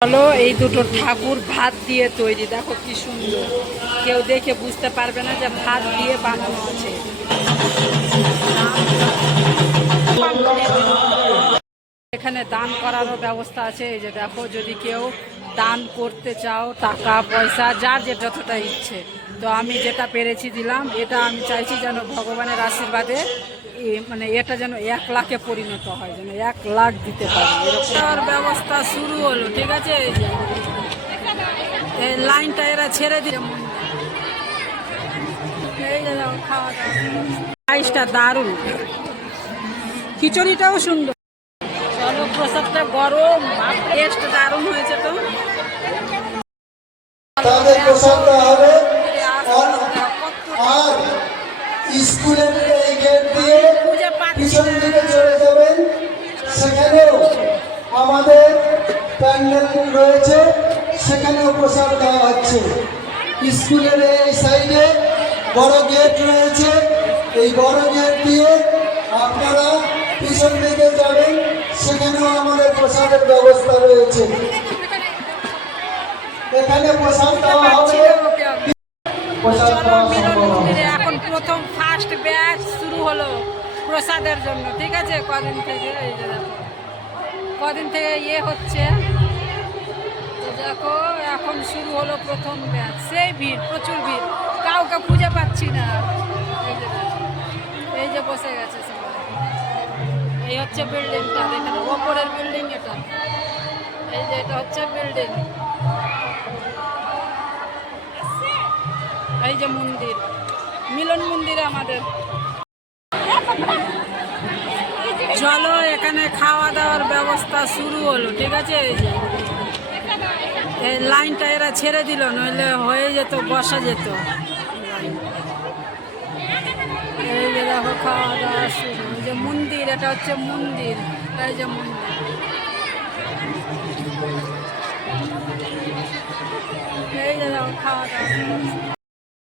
চলো, এই দুটো ঠাকুর ভাত দিয়ে তৈরি, দেখো কি সুন্দর। কেউ দেখে বুঝতে পারবে না যে ভাত দিয়ে বানানো আছে। এখানে দান করারও ব্যবস্থা আছে। এই যে দেখো, যদি কেউ দান করতে চাও, টাকা পয়সা যার যতটা ইচ্ছে, তো আমি যেটা পেরেছি দিলাম। এটা আমি চাইছি যেন ভগবানের আশীর্বাদে মানে এটা যেন 1 লাখে পরিণত হয়, যেন 1 লাখ দিতে পারি। এরকম ব্যবস্থা শুরু হলো, ঠিক আছে। এই যে এই লাইনটা এরা ছেড়ে দিল। এই যে খাওয়া দাওয়া দারুণ, খিচুড়িটাও সুন্দর। চলো, প্রসাদটা গরম, টেস্ট দারুণ হয়েছে। তো তাদের প্রসাদ দেওয়া হবে। আর স্কুলের এই গেট দিয়ে পিছন দিকে চলে যাবেন, সেখানেও আমাদের প্যান্ডেল রয়েছে, সেখানেও প্রসাদ দেওয়া হচ্ছে। স্কুলের এই সাইডে বড় গেট রয়েছে, এই বড় গেট দিয়ে আপনারা পিছন দিকে যাবেন, সেখানেও আমাদের প্রসাদের ব্যবস্থা রয়েছে। এখানে প্রসাদ দেওয়া হবে। এখন প্রথম ফার্স্ট ব্যাচ শুরু হলো প্রসাদের জন্য, ঠিক আছে। কদিন থেকে এই যে দেখো, কদিন থেকে হচ্ছে। তো দেখো, এখন শুরু হলো প্রথম ব্যাচ। সেই ভিড়, প্রচুর ভিড়, কাউকে খুঁজে পাচ্ছি না। এই যে দেখো, এই যে বসে গেছে সবাই। এই হচ্ছে বিল্ডিংটা, এখানে ওপরের বিল্ডিং এটা। এই যে এটা হচ্ছে বিল্ডিং। এই যে মন্দির, মিলন মন্দির আমাদের। চলো, এখানে খাওয়া দাওয়ার ব্যবস্থা শুরু হলো, ঠিক আছে। এই যে এই লাইনটা এরা ছেড়ে দিল, নইলে হয়ে যেত, বসা যেত। এই যে দেখো, খাওয়া দাওয়া শুরু। এই যে মন্দির, এটা হচ্ছে মন্দির। এই যে মন্দির, এই যে দেখো খাওয়া দাওয়া।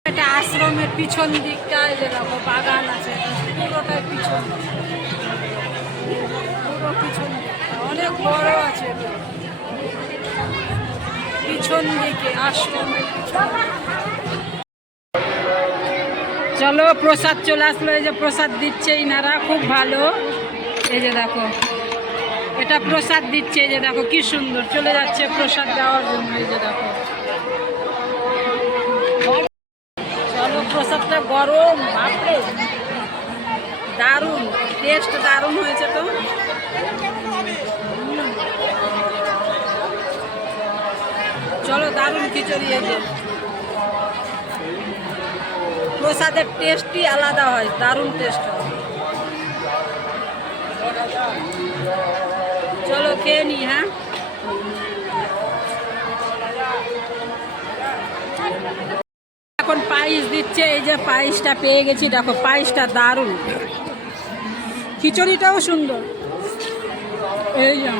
এটা আশ্রমের পিছন দিকটা। এই যে দেখো বাগান আছে, পুরোটাই পিছন, পুরো পিছন দিকটা অনেক বড় আছে। পিছন দিকে আশ্রমের পিছন। চলো, প্রসাদ চলে আসলো। এই যে প্রসাদ দিচ্ছে ইনারা, খুব ভালো। এই যে দেখো, এটা প্রসাদ দিচ্ছে। এই যে দেখো কি সুন্দর, চলে যাচ্ছে প্রসাদ দেওয়ার জন্য। এই যে দেখো, চলো, প্রসাদটা গরম, বাপরে দারুণ, টেস্ট দারুণ হয়েছে। তো চলো, দারুণ খিচুড়ি। এই যে প্রসাদের টেস্টই আলাদা হয়, দারুণ টেস্ট হয়। চলো, খেয়ে নি। হ্যাঁ, এখন পায়েস দিচ্ছে। এই যে পায়েসটা পেয়ে গেছি, দেখো পায়েসটা দারুণ, খিচুড়িটাও সুন্দর। এই যে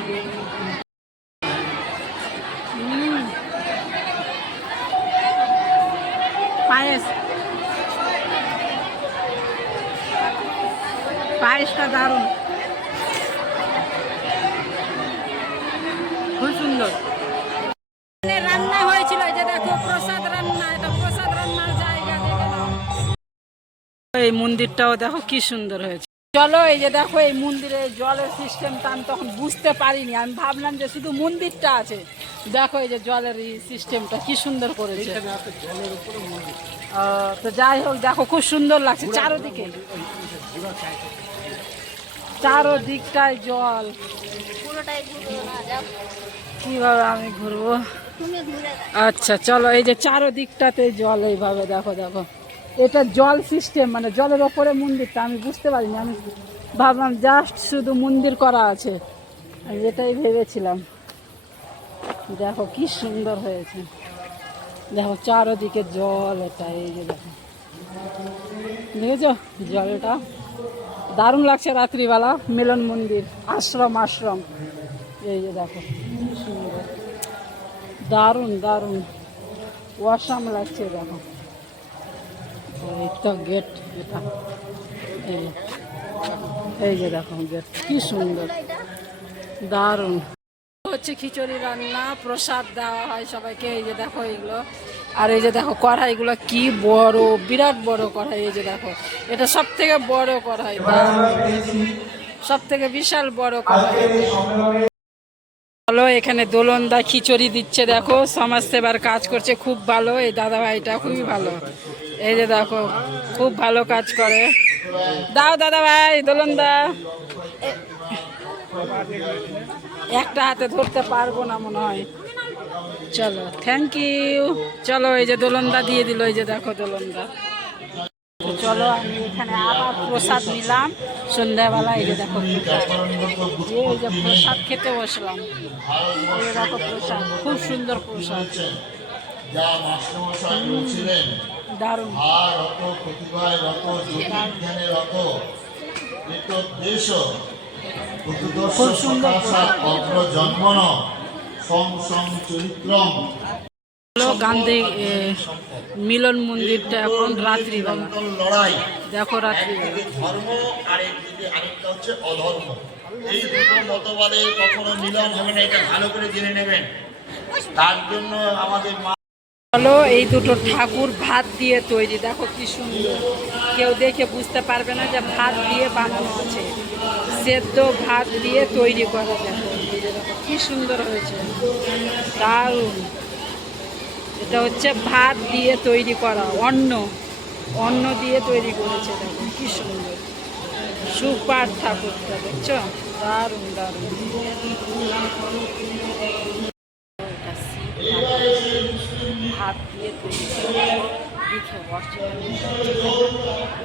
পায়েস, পায়েসটা দারুণ, খুব সুন্দর। রান্না হয়েছিল, এই যে দেখো প্রসাদ রান্না, এটা প্রসাদ রান্নার জায়গা। এই মন্দিরটাও দেখো কি সুন্দর হয়েছে। চলো, এই যে দেখো, এই মন্দিরে জলের সিস্টেমটা আমি তখন বুঝতে পারিনি। আমি ভাবলাম যে শুধু মন্দিরটা আছে। দেখো, এই যে জলের এই সিস্টেমটা কি সুন্দর করেছে। তো যাই হোক, দেখো খুব সুন্দর লাগছে চারোদিকে, চারোদিকটায় জল। কিভাবে আমি ঘুরবো? আচ্ছা, চলো, এই যে চারোদিকটাতে জল, এইভাবে দেখো। দেখো, এটা জল সিস্টেম, মানে জলের ওপরে মন্দিরটা। আমি বুঝতে পারিনি, আমি ভাবলাম জাস্ট শুধু মন্দির করা আছে, আমি এটাই ভেবেছিলাম। দেখো কি সুন্দর হয়েছে, দেখো চারোদিকে জল। এটা এই যে দেখো, দেখেছো জলটা, দারুণ লাগছে রাত্রিবেলা। মিলন মন্দির, আশ্রম। এই যে দেখো কি সুন্দর, দারুণ দারুণ, ওয়াসাম লাগছে। দেখো, একটা গেট, এটা এই যে দেখো গেট, কি সুন্দর, দারুণ। হচ্ছে খিচুড়ি রান্না, প্রসাদ দেওয়া হয় সবাইকে। এই যে দেখো এইগুলো, আর এই যে দেখো কড়াইগুলো কি বড়, বিরাট বড় কড়াই। এই যে দেখো, এটা সব থেকে বড় কড়াই, সব থেকে বিশাল বড় কড়াই। ভালো, এখানে দোলনদা খিচুড়ি দিচ্ছে, দেখো সমাজসেবার কাজ করছে, খুব ভালো এই দাদা ভাইটা, খুবই ভালো। এই যে দেখো, খুব ভালো কাজ করে। দাও দাদা ভাই, দোলনদা। একটা হাতে ধরতে পারবো না মনে হয়। চলো, থ্যাংক ইউ। চলো, এই যে দোলনদা দিয়ে দিল, এই যে দেখো দোলনদা। চলো, আমি এখানে আবার প্রসাদ নিলাম সন্ধ্যাবেলা। এই যে দেখো প্রসাদ, এই যে প্রসাদ খেতে বসলাম। এই যে দেখো প্রসাদ, খুব সুন্দর প্রসাদ, দারুণ। খুব সুন্দর গান্ধী মিলন মন্দিরটা এখন রাত্রি লড়াই, দেখো রাত্রি ধর্ম আর একদিকে আরেকটা হচ্ছে অধর্ম। এই দুটো মতবাদে কখনো মিলন হবে না, এটা ভালো করে জেনে নেবেন। তার জন্য আমাদের হলো এই দুটো ঠাকুর ভাত দিয়ে তৈরি, দেখো কি সুন্দর। কেউ দেখে বুঝতে পারবে না যে ভাত দিয়ে বানানো আছে, সেদ্ধ ভাত দিয়ে তৈরি করা। দেখো কি সুন্দর হয়েছে, দারুণ। এটা হচ্ছে ভাত দিয়ে তৈরি করা, অন্ন দিয়ে তৈরি করেছে। দেখো কি সুন্দর, সুপার ঠাকুরটা, দেখছো, দারুণ দারুণ। ভাত দিয়ে তৈরি, দেখে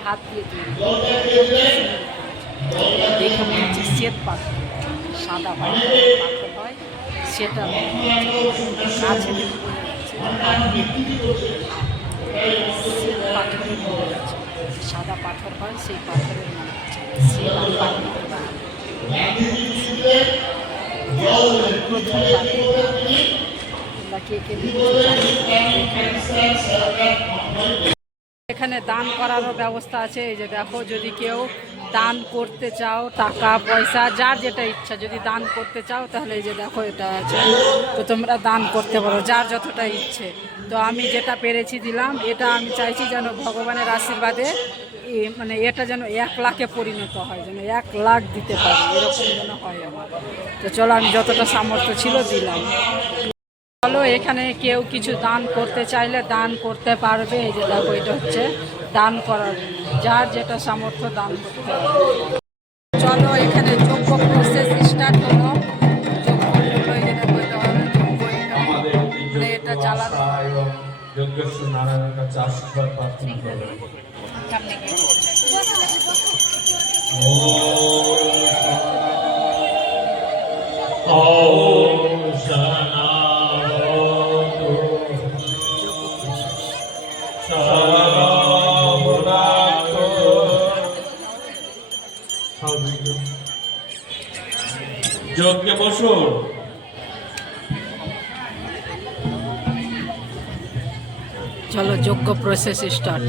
ভাত দিয়ে তৈরি, দেখে মনে হচ্ছে শ্বেত পাথর, সাদা পাথর হয় সেটা কাছে শ্বেত পাথরের মনে হচ্ছে, সাদা পাথর হয় সেই পাথরের মনে হচ্ছে শ্বেত আর এখানে দান করারও ব্যবস্থা আছে। এই যে দেখো, যদি কেউ দান করতে চাও, টাকা পয়সা যার যেটা ইচ্ছা, যদি দান করতে চাও তাহলে এই যে দেখো এটা আছে, তো তোমরা দান করতে পারো যার যতটা ইচ্ছে। তো আমি যেটা পেরেছি দিলাম। এটা আমি চাইছি যেন ভগবানের আশীর্বাদে মানে এটা যেন 1 লাখে পরিণত হয়, যেন 1 লাখ দিতে পারি, এরকম যেন হয় আমার। তো চলো, আমি যতটা সামর্থ্য ছিল দিলাম। চলো, এখানে কেউ কিছু দান করতে চাইলে দান করতে পারবে। এই যে দেখো, এটা হচ্ছে দান করার, যার যেটা সামর্থ্য দান করতে হবে। চলো, এখানে যোগ্য প্রসেস স্টার্ট হলো। এটা চালানো নারায়ণের কাছে আশীর্বাদ প্রার্থনা করবেন। যজ্ঞে বসুন। চলো, যোগ্য প্রসেস স্টার্ট।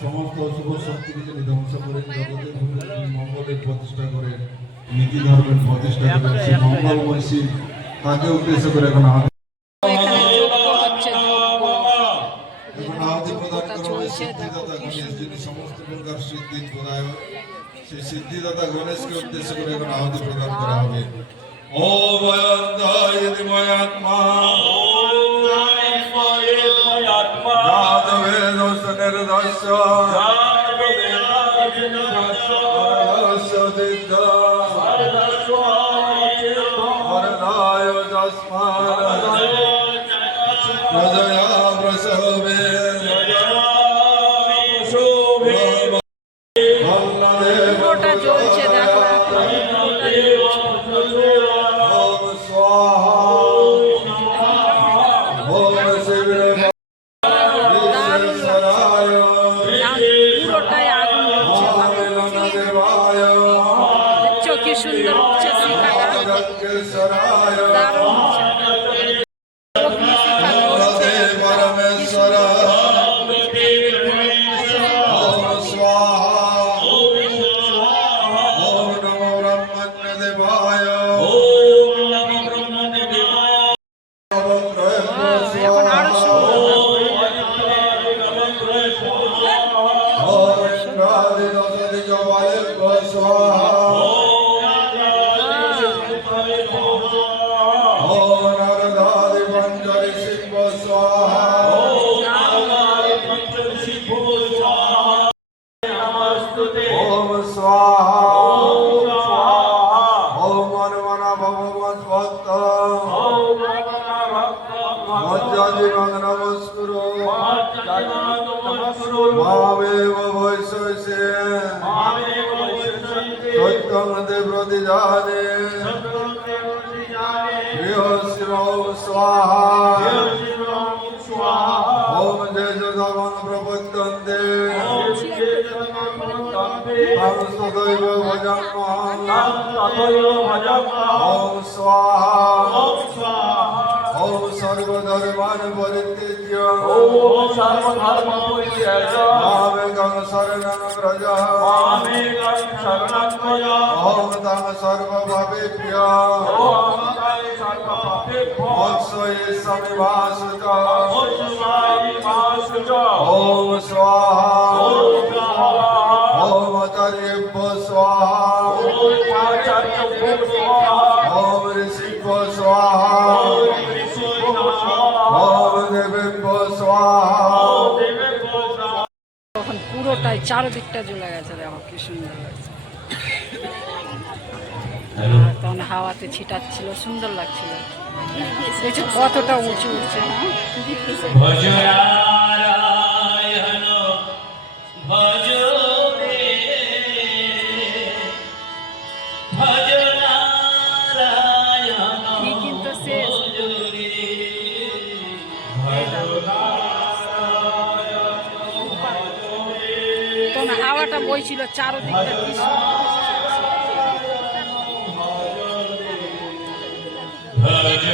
সমস্ত শুভ শক্তি জগতের মঙ্গলের প্রতিষ্ঠা করে নীতি ধর্মের প্রতিষ্ঠা করে সেই মঙ্গলময় শিব তাকে উদ্দেশ্য করে এখন এখানে যজ্ঞ হচ্ছে, এখন আহুতি প্রদান করা হয় চলছে, দেখো সিদ্ধিদাতা কি গণেশ, যিনি সমস্ত প্রকার সিদ্ধির প্রদায়ক। সেই সিদ্ধিদাতা গণেশকে উদ্দেশ্য করে এখন আহুতি প্রদান করা হবে। ও বয়ন্তায় ময়াত্মা যাদবেদোষণের দস্য বরদায় যস্মাৎ প্রজয়া প্রসবে পুরোটা জ্বলছে, দেখো এখন পুরোটা জ্বলছে। ওম স্বাহা ওম শিবরে দারুণ সরায় পুরোটাই আগুন জ্বলছে, ভালো। দেবায় দেখছো কি সুন্দর উঠছে শিখাটা, যজ্ঞেশ্বরায় দারুণ উঠছে। অগ্নি শিখা জ্বলছে, পরমেশ্বর ওম স্বাহা ওম নমো ব্রহ্মণ্য দেবায় এখন আরো সুন্দর ওম ইন্দ্রাদি দশদিক বালেভ্য স্বাহা ওম নারদাদি পঞ্চঋষিভ্য স্বাহা ওম স্বাহা ওম মনমনা ভগবদ্ভক্ত মজ্জাজীবন নমস্কুরু মামেব বৈশৈষে সত্যং দেব্রতি জানে গৃহশিব স্বাহা ওম জয়জগন প্রপদ্যন্তে তং তথৈব ভজাম্যহং ওম স্বাহা ওম সর্বধর্মান পরিত্যজ্য মামেকং শরণং ব্রজ ওম তং সর্বভাবেভ্যো মৎস্যয়ে সমিভাসুত ওম স্বাহা ওম আচার্যেভ্য স্বাহা ওম ঋষিভ্য স্বাহা ওম দেবেভ্য স্বাহা তখন পুরোটাই চারদিকটা জ্বলে গেছে, দেখো কি সুন্দর লাগছে। আর তখন হাওয়াতে ছিটাচ্ছিল, সুন্দর লাগছিল। দেখছো কতটা উঁচু উঠছে না? ভজনারায়ণ ভজ রে ভজনারায়ণ কি কিন্তু শেষ। এই দেখো। তখন হাওয়াটা বইছিল চারদিকটা, কি সুন্দর। ভজ